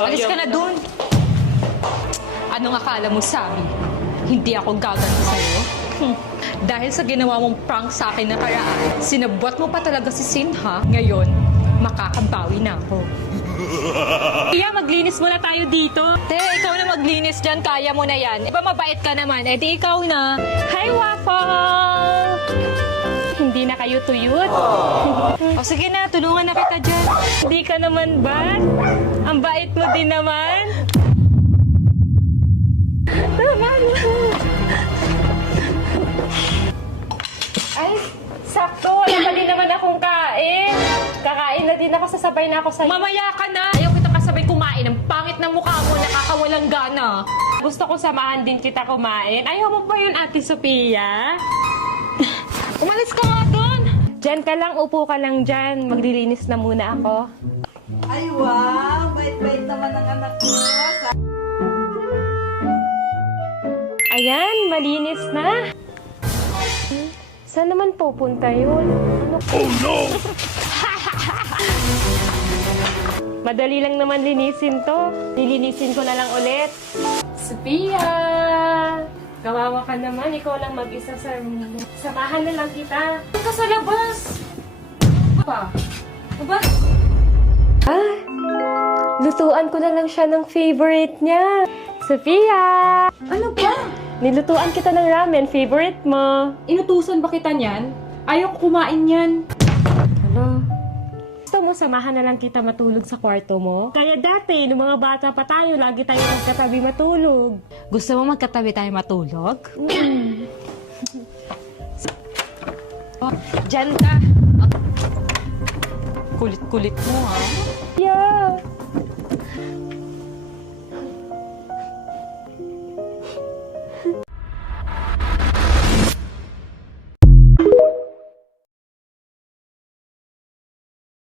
Alis ka na dun. Anong akala mo, Sabi? Hindi ako gaganto sa'yo? Dahil sa ginawa mong prank sa akin nakaraan, sinabot mo pa talaga si Sinha. Ngayon, makakabawi na ako. Kaya maglinis muna tayo dito. Te, ikaw na maglinis dyan. Kaya mo na yan. Iba mabait ka naman. Eh di ikaw na. Hi, Waffle! Hindi na kayo tuyot. O sige na, tulungan na kita dyan. Hindi ka naman ba? Ang bait mo din naman. Tama na. Ay, sakto. Wala din naman akong kain. Kakain na din ako, sasabay na ako sa'yo. Mamaya ka na. Ayaw kita kasabay kumain. Ang pangit ng mukha mo, nakakawalang gana. Gusto ko samahan din kita kumain. Ayaw mo ba yun, Ate Sophia? Umalis ka nga doon. Diyan ka lang, upo ka lang dyan. Maglilinis na muna ako. Ay, wow! Bait-bait naman ang anak ko. Ayan, malinis na. Saan naman pupunta yun? Ano? Oh, no! Madali lang naman linisin to. Lilinisin ko na lang ulit. Sophia! Kawawa ka naman. Ikaw lang mag-isa sa room. Samahan na lang kita. Ka sa labas. Pa? Aba? Ah! Lutuan ko na lang siya ng favorite niya. Sophia! Ano ba? Nilutuan kita ng ramen. Favorite mo. Inutusan ba kita niyan? Ayaw ko kumain yan. Ano? Gusto mo, samahan na lang kita matulog sa kwarto mo? Kaya dati, nung mga bata pa tayo, lagi tayo magkatabi matulog. Gusto mo magkatabi tayo matulog? Diyan ka. Kulit-kulit mo, ha? Yeah.